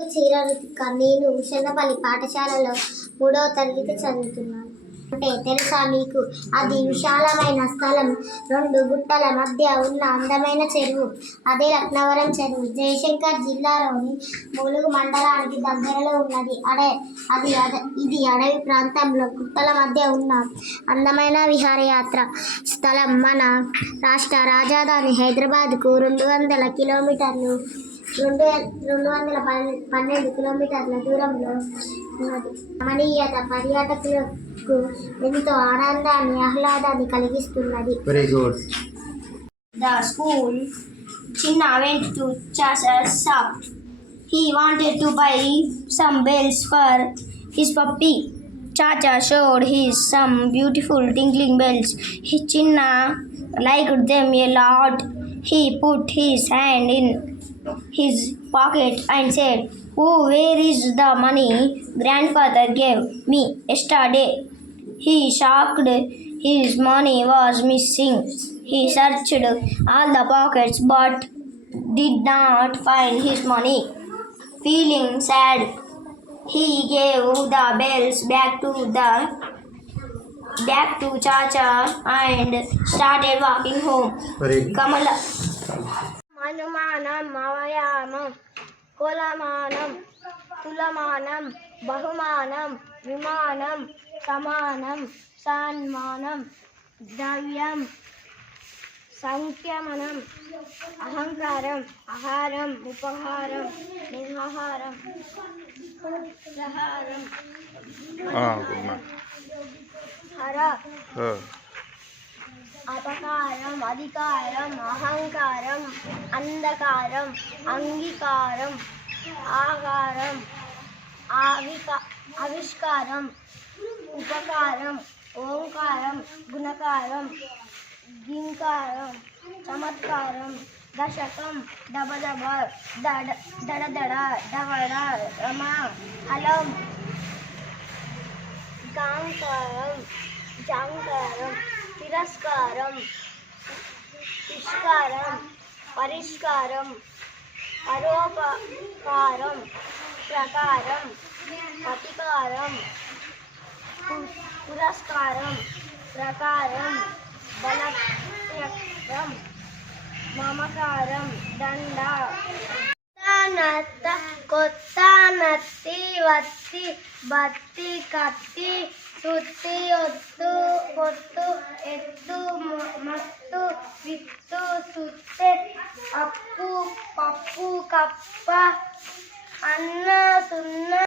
చీరరుతిక నేను ఉషన్నపల్లి పాఠశాలలో 3వ తరగతి చదువుతున్నాను. అంటే తెలుసా మీకు? అది విశాలమైన స్థలం, 2 గుట్టల మధ్య ఉన్న అందమైన చెరువు. అదే లక్నవరం చెరువు. జయశంకర్ జిల్లాలోని ములుగు మండలానికి దగ్గరలో ఉన్నది. ఇది అడవి ప్రాంతంలో గుట్టల మధ్య ఉన్న అందమైన విహారయాత్ర స్థలం. మన రాష్ట్ర రాజధాని హైదరాబాద్కు 212 కిలోమీటర్ల దూరంలో ఉన్నది. రమణీయత పర్యాటకులకు ఎంతో ఆనందాన్ని, ఆహ్లాదాన్ని కలిగిస్తున్నది. The school Chinna went to Chacha's shop. He wanted to buy some bells for his puppy. Chacha showed him some beautiful tinkling bells. Chinna liked them a lot. He put his hand in his pocket and said, "Oh, where is the money grandfather gave me yesterday?" He shocked. His money was missing. He searched all the pockets but did not find his money. Feeling sad, he gave the bells back to Chacha and started walking home. Kamala. అనుమానం అవయామం కులమానం తులమానం బహుమానం విమానం సమానం సన్మానం ద్రవ్యం సంఖ్యమనం అహంకారం ఆహారం ఉపహారం నిహారం ప్రహారం హర అపకారం అధికారం అహంకారం అంధకారం అంగీకారం ఆకారం ఆవిష్కారం ఉపకారం ఓంకారం గుణకారం గింకారం చమత్కారం దశకం దబదబ దడదడ దవడ రమ హలం గాంకారం జాంకారం తిరస్కారం తిష్కారం పరిష్కారం పరోపకారం ప్రకారం ప్రతికారం పురస్కారం ప్రకారం బలత్రం మమకారం దండ నత్త కొత్త నత్తి వత్తి బత్తి కత్తి సుత్తి ఒత్తు పొత్తు ఎత్తు మత్తు విత్తు సుత్తె అప్పు పప్పు కప్ప అన్నా సున్నా